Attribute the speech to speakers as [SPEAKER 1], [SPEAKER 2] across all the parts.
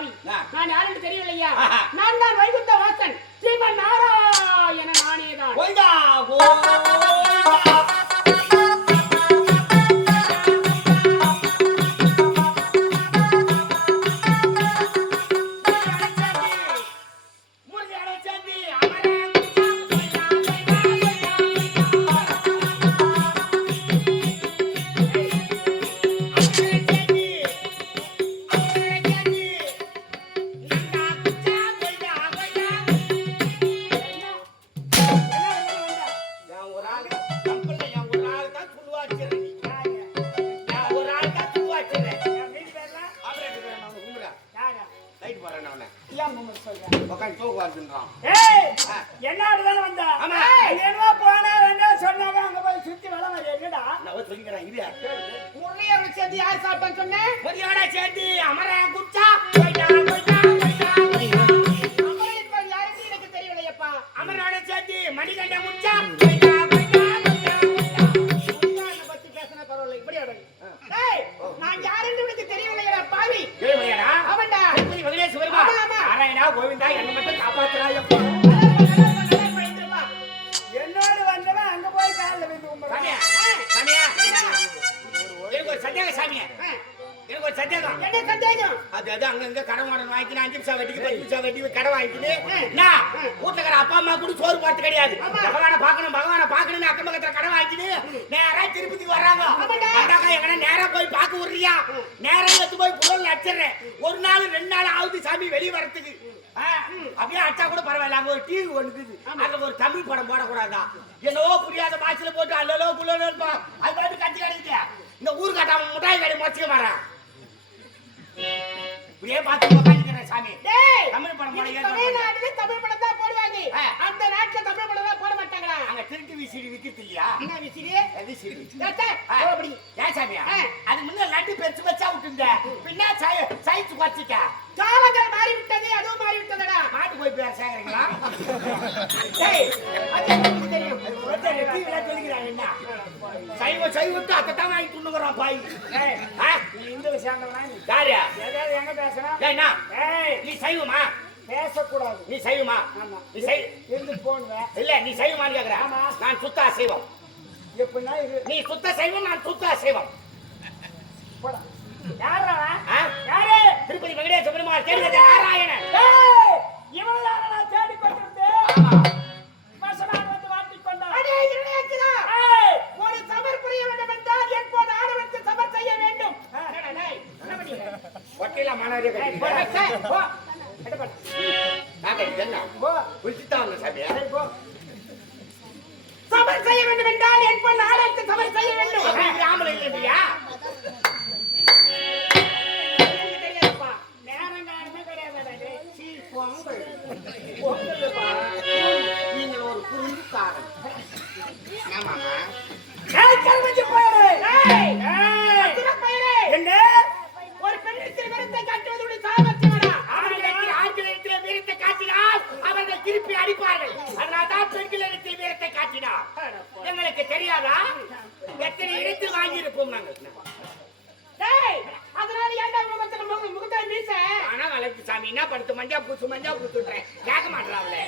[SPEAKER 1] பாவி. நான் யாருன்னு தெரியவில்லையா?
[SPEAKER 2] ஆஹா.
[SPEAKER 1] நான் தான் வைகுந்த வாசன். ஸ்ரீமன் நாராயண நானே தான்
[SPEAKER 2] சேர்ந்து
[SPEAKER 3] யார்
[SPEAKER 1] சாப்பிட்டான்னு சொன்னேன்
[SPEAKER 2] முருகனை சேர்ந்து அமரன் குச்சா, போயிட்டா,
[SPEAKER 1] எனக்கு தெரியவில்லையப்பா
[SPEAKER 2] அமரனோட சேர்ந்து மணிகண்டன் முச்சா, போயிட்டா, போயிட்டா, போயிட்டா,
[SPEAKER 1] பத்தி பேசினா பரவாயில்ல இப்படி நான் யாருன்னு உனக்கு தெரியவில்லையா பாவி? அவன்டா.
[SPEAKER 2] திருப்பதி வெங்கடேஷ் வருமா?
[SPEAKER 1] ஆமா, ஆமா.
[SPEAKER 2] நாராயணா, கோவிந்தா, என்னை மட்டும் காப்பாத்துறாயப்பா. சாமியா எனக்கு ஒரு சந்தேகம்.
[SPEAKER 1] என்ன சந்தேகம்?
[SPEAKER 2] கடன் அஞ்சு நிமிஷம் வட்டிக்கு பத்து நிமிஷம் வட்டிக்கு கடன் வாங்கிக்கிட்டு நான் வீட்டுல இருக்கிற அப்பா அம்மா கூட சோறு பார்த்து கிடையாது. பகவானை பார்க்கணும் பகவானை பார்க்கணும்னு அக்கம் பக்கத்துல கடன் வாங்கிட்டு நேரா திருப்பதிக்கு வர்றாங்க. எங்கன்னா நேரா போய் பார்க்க விடுறியா? நேரா எடுத்து போய் புலல் அடிச்சிடுறேன். ஒரு நாள் ரெண்டு நாள் ஆகுது சாமி வெளியே வரத்துக்கு அப்படியே அடிச்சா கூட பரவாயில்ல. அங்க ஒரு டிவி ஒண்ணுக்குது அதுல ஒரு தமிழ் படம் போடக்கூடாதா? என்னவோ புரியாத பாய்ச்சல போட்டு அல்லலோ புல்லோ இருப்பா அது பாட்டு கட்டி கிடைக்குது இந்த ஊரு கட்டாம முட்டாய் கடை மொச்சிக்க மாறேன் இப்படியே பார்த்து உட்காந்துக்கிறேன் சாமி.
[SPEAKER 1] டேய்
[SPEAKER 2] தமிழ் படம்
[SPEAKER 1] தமிழ்நாட்டுல தமிழ் படம் தான் போடுவாங்க. அந்த நாட்டுல தமிழ் படம் தான் போட மாட்டாங்களா?
[SPEAKER 2] அங்க திருட்டு விசிறி விக்கிறது இல்லையா?
[SPEAKER 1] என்ன விசிறி?
[SPEAKER 2] விசிறி?
[SPEAKER 1] அப்படி.
[SPEAKER 2] ஏன் சாமியா. அது முன்ன லட்டு பெருசு வச்சா விட்டுங்க பின்ன சைஸ் குறைச்சிக்க
[SPEAKER 1] காலங்கள் மாறி விட்டது அதுவும் மாறி விட்டதடா
[SPEAKER 2] மாட்டு போய் சைவ சைவத்து அத்தான் வாங்கி துண்ணுங்கிறான்?
[SPEAKER 3] நீ இந்துல சேர்ந்தவனா நீ?
[SPEAKER 2] யாரு?
[SPEAKER 3] ஏதாவது எங்க?
[SPEAKER 2] ஏன்னா
[SPEAKER 3] ஏய்,
[SPEAKER 2] நீ சைவமா?
[SPEAKER 3] பேசக்கூடாது.
[SPEAKER 2] நீ சைவமா?
[SPEAKER 3] ஆமா.
[SPEAKER 2] நீ சை
[SPEAKER 3] இருந்து போனுவேன்
[SPEAKER 2] இல்ல நீ சைவமான்னு கேக்குற. நான் சுத்த அசைவம்.
[SPEAKER 3] எப்படின்னா இது
[SPEAKER 2] நீ சுத்த சைவம் நான் சுத்த அசைவம்? ஆ?
[SPEAKER 3] யாரு?
[SPEAKER 2] திருப்பதி வெங்கடேச பெருமாள் தெரிந்தது இடத்தில் வாங்கியிருப்போம் நாங்கள்
[SPEAKER 1] டேய் அதனால ஏன்டா முகத்துல முக முகத்துல மீச?
[SPEAKER 2] ஆனா வளர்த்து சாமி என்ன படுத்து மஞ்சா பூசு மஞ்சா பூசுன்றேன் கேட்க மாட்டாங்களே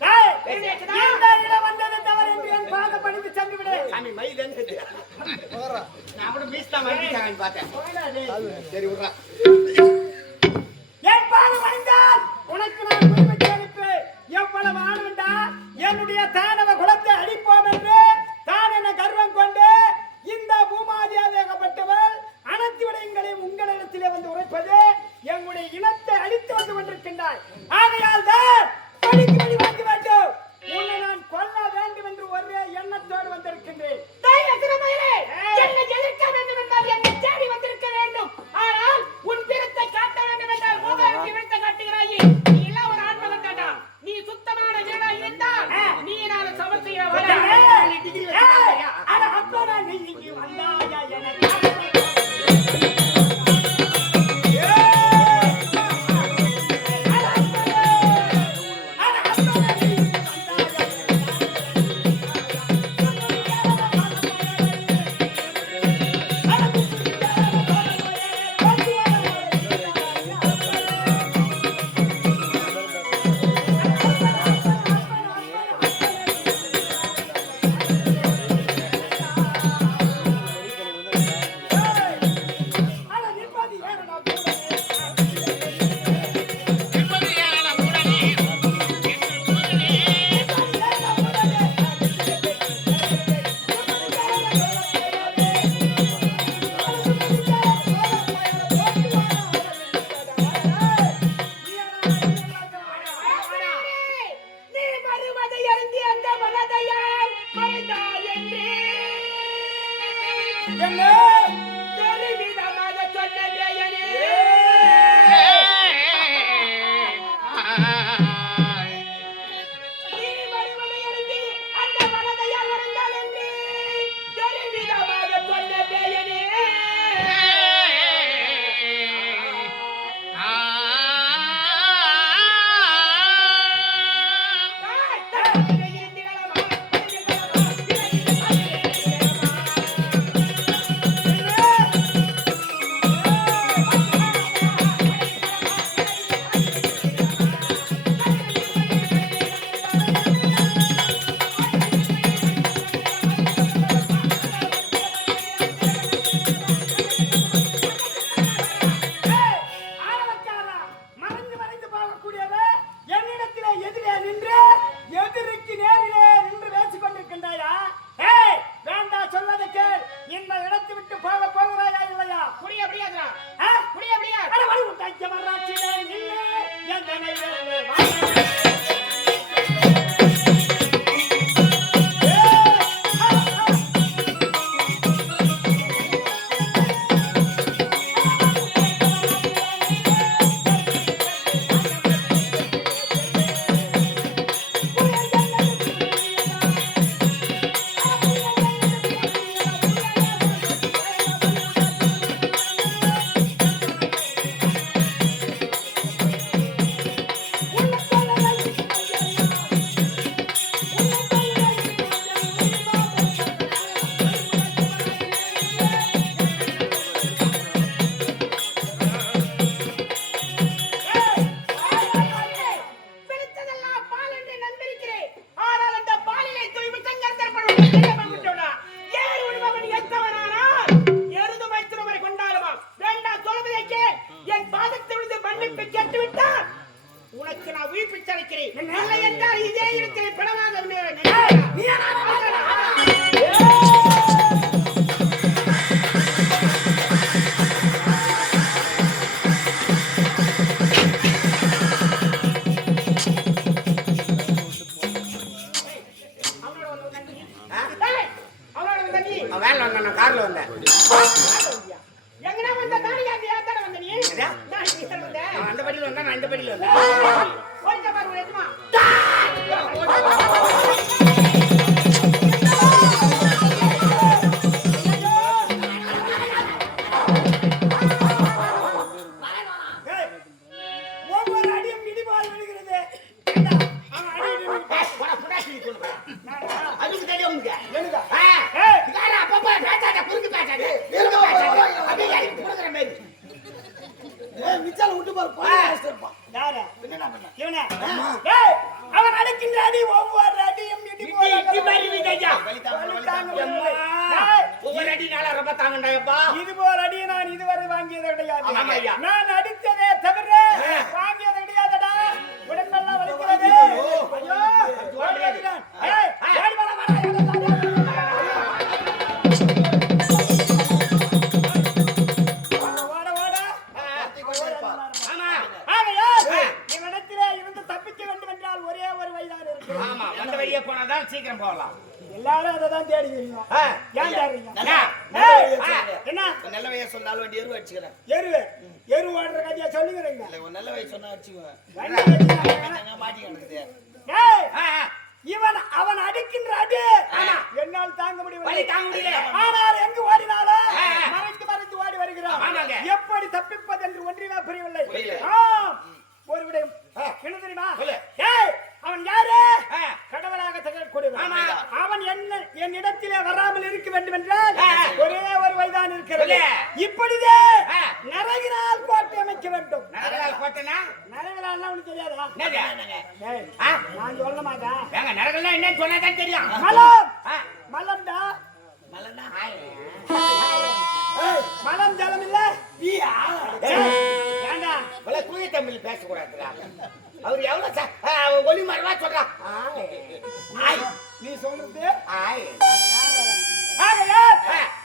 [SPEAKER 3] ஏய்,
[SPEAKER 1] தெரிஞ்சுச்சுதா?
[SPEAKER 3] இந்த இடம் வந்தது தவறு என்று என் பாதம் பணிந்து சென்று விடு.
[SPEAKER 2] சாமி மயிலன்னு நான் கூட மீஸ் தான் வந்துட்டாங்கன்னு பார்த்தேன். சரி விட்றா.
[SPEAKER 3] என் பாதம் பணிந்தால் உனக்கு நான் உரிமை அளிப்பேன். எவ்வளவு ஆணுண்டா என்னுடைய தானவ நான்
[SPEAKER 1] உயிர்ப்பித்தளிக்கிறேன் இல்லை என்றால் இதே இடத்தில் பிணமாக அந்த படியில் வந்தா நான்
[SPEAKER 2] இந்த படியில் வந்தேன்
[SPEAKER 3] எல்லாரும் அதை தான்
[SPEAKER 2] தேடிக்கிறீங்க
[SPEAKER 3] ஏன் தேடுறீங்க? என்ன?
[SPEAKER 4] நல்ல வயசு சொன்னாலும் வண்டி எருவு அடிச்சுக்கிறேன்.
[SPEAKER 3] எருவு? எருவு ஓடுற கதையா
[SPEAKER 4] சொல்லுங்கிறீங்க நல்ல வயசு சொன்னா மாட்டி
[SPEAKER 2] மாட்டிக்கிட்டு
[SPEAKER 3] இவன் அவன்
[SPEAKER 2] அடிக்கின்றாடு
[SPEAKER 3] என்னால் தாங்க முடியவில்லை.
[SPEAKER 2] தாங்க முடியல.
[SPEAKER 3] ஆனால் எங்கு ஓடினாலும் மறைந்து மறைந்து ஓடி வருகிறான் எப்படி தப்பிப்பது என்று ஒன்றினா புரியவில்லை. இப்படிதே நரகினால் கோட்டை அமைக்க வேண்டும்.
[SPEAKER 2] நரகினால் கோட்டைனா?
[SPEAKER 3] நரகினால் உனக்கு தெரியாதா? நான் சொல்ல மாட்டேன்.
[SPEAKER 2] வேங்க நரகல்னா என்னன்னு சொன்னாதான் தெரியும்.
[SPEAKER 3] மலம். மலம்டா. மலம்டா மலம் ஜலம் இல்ல
[SPEAKER 2] பல தூய தமிழ் பேசக்கூடாதுடா. அவர் எவ்வளவு ஒளி மரவா சொல்றா. ஆய்.
[SPEAKER 3] நீ சொல்றது?
[SPEAKER 2] ஆய்.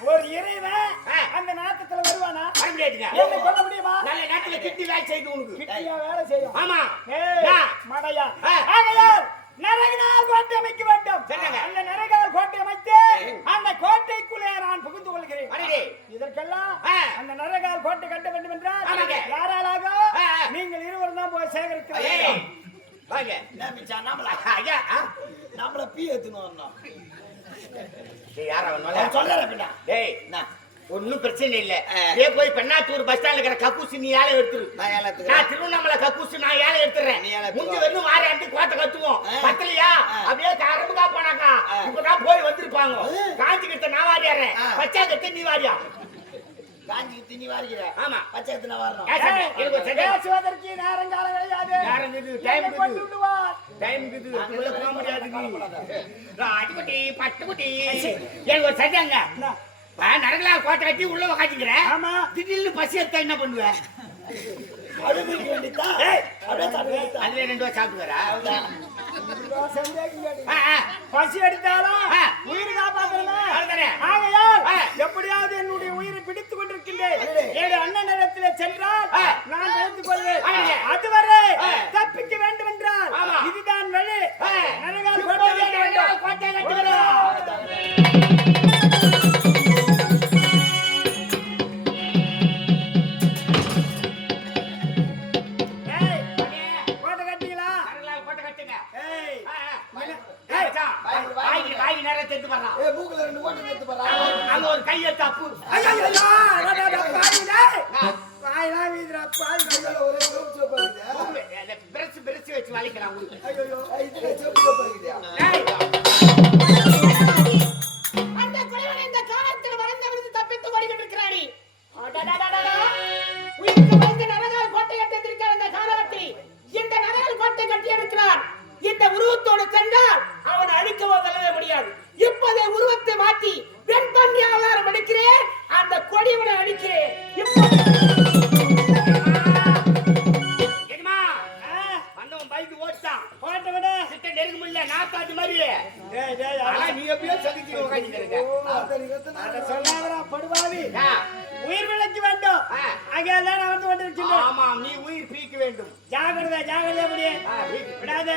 [SPEAKER 3] ஒரு இறைவன் அந்த நாட்டத்துல வருவானா?
[SPEAKER 2] வர முடியாதுங்க.
[SPEAKER 3] என்ன சொல்ல முடியுமா?
[SPEAKER 2] நல்ல நேரத்துல கிட்டி வேலை செய்து உனக்கு.
[SPEAKER 3] கிட்டியா வேலை செய்யும்.
[SPEAKER 2] ஆமா.
[SPEAKER 3] மடையா. ஆகையால் நரகனால் கோட்டை அமைக்க வேண்டும். அந்த நரகால் கோட்டை அமைத்து
[SPEAKER 4] அந்த கோட்டைக்குள்ளே நான்
[SPEAKER 2] புகுந்து கொள்கிறேன். இதற்கெல்லாம் அந்த
[SPEAKER 4] நரகால் கோட்டை கட்ட
[SPEAKER 2] வேண்டும்
[SPEAKER 4] என்றால் யாராலாக நீங்கள் இருவரும் தான் போய் சேகரிக்கிறீர்கள் நம்மள?
[SPEAKER 2] பீ ஏத்துனோம் சொல்ல ஒண்ணும் பிரச்சனை இல்ல. ஏ போய் பெண்ணாத்தூர் பஸ் ஸ்டாண்ட்ல இருக்கிற கக்கூசு நீ ஏழை எடுத்துரு.
[SPEAKER 4] நான்.
[SPEAKER 2] திருவண்ணாமலை கக்கூசு நான் ஏழை எடுத்துறேன்.
[SPEAKER 4] நீ.
[SPEAKER 2] முந்தி வந்து வாரி கோட்டை கட்டுவோம்.
[SPEAKER 4] ஆ.
[SPEAKER 2] பத்தலையா. அப்படியே கரம்புக்கா போனாக்கா
[SPEAKER 4] ஆ.
[SPEAKER 2] இப்பதான் போய் வந்திருப்பாங்க. காஞ்சி கிட்ட நான் வாரியாறேன். பச்சா கிட்ட நீ வாரியா?
[SPEAKER 4] காஞ்சி திணி வாரிக்கிற.
[SPEAKER 2] ஆமா.
[SPEAKER 4] பச்சை நான் வரணும்.
[SPEAKER 3] நேரம் காலம் கிடையாது.
[SPEAKER 2] நேரம் டைம் இருக்குது. அதுக்குள்ள போக முடியாது. நீ ராஜகுட்டி பட்டுக்குட்டி. எனக்கு ஒரு சண்டைங்க நரகலா கோட்டை கட்டி உள்ள உக்காந்துக்கிற
[SPEAKER 3] ஆமா.
[SPEAKER 2] திடீர்னு பசி எடுத்தா என்ன பண்ணுவ. அதுல ரெண்டு ரூபா ஆ.
[SPEAKER 3] பசி எடுத்தாலும். உயிர். எப்படியாவது என்னுடைய உயிரை பிடித்துக் கொண்டிருக்கின்றேன். ஏழு அண்ணன் இடத்திலே சென்றால். நான் வைத்துக் கொள்வேன். அதுவரை. தப்பிக்க வேண்டும் என்றால். இதுதான் வழி. நரகால் கோட்டை
[SPEAKER 2] நெருங்க முடியல, நாத்தாட்டு மாதிரி. ஆனா நீ எப்படியோ
[SPEAKER 3] சொல்லாதடா, படுபாவி.
[SPEAKER 2] ஆ,
[SPEAKER 3] உயிர் விளைக்க வேண்டும்.
[SPEAKER 2] ஆ.
[SPEAKER 3] ஆகையால் தான் நான் வந்து கொண்டிருக்கின்றேன்
[SPEAKER 2] ஆமாம், நீ உயிர் பீக்க வேண்டும்.
[SPEAKER 3] ஜாகிரதை ஜாகிரதை
[SPEAKER 2] பீக்கு.
[SPEAKER 3] விடாத.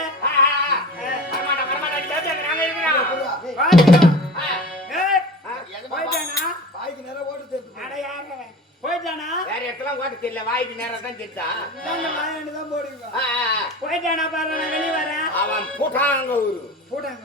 [SPEAKER 2] வரமாட்டா, வரமாட்டா, நாங்க இருக்கிறோம்.
[SPEAKER 3] போயிட்டானா?
[SPEAKER 4] வாய்க்கு நேரா ஓட்டு
[SPEAKER 3] அட யாரவன் போயிட்டானா?
[SPEAKER 2] வேற இடத்துலாம் ஓட்ட தெரியல வாய்க்கு நேரம் தான்
[SPEAKER 3] வாயாண்டு தான்
[SPEAKER 2] ஆ.
[SPEAKER 3] போயிட்டானா பாரு நான் வெளியே வரேன்
[SPEAKER 2] அவன் போட்டாங்க ஒரு
[SPEAKER 3] போட்டாங்க.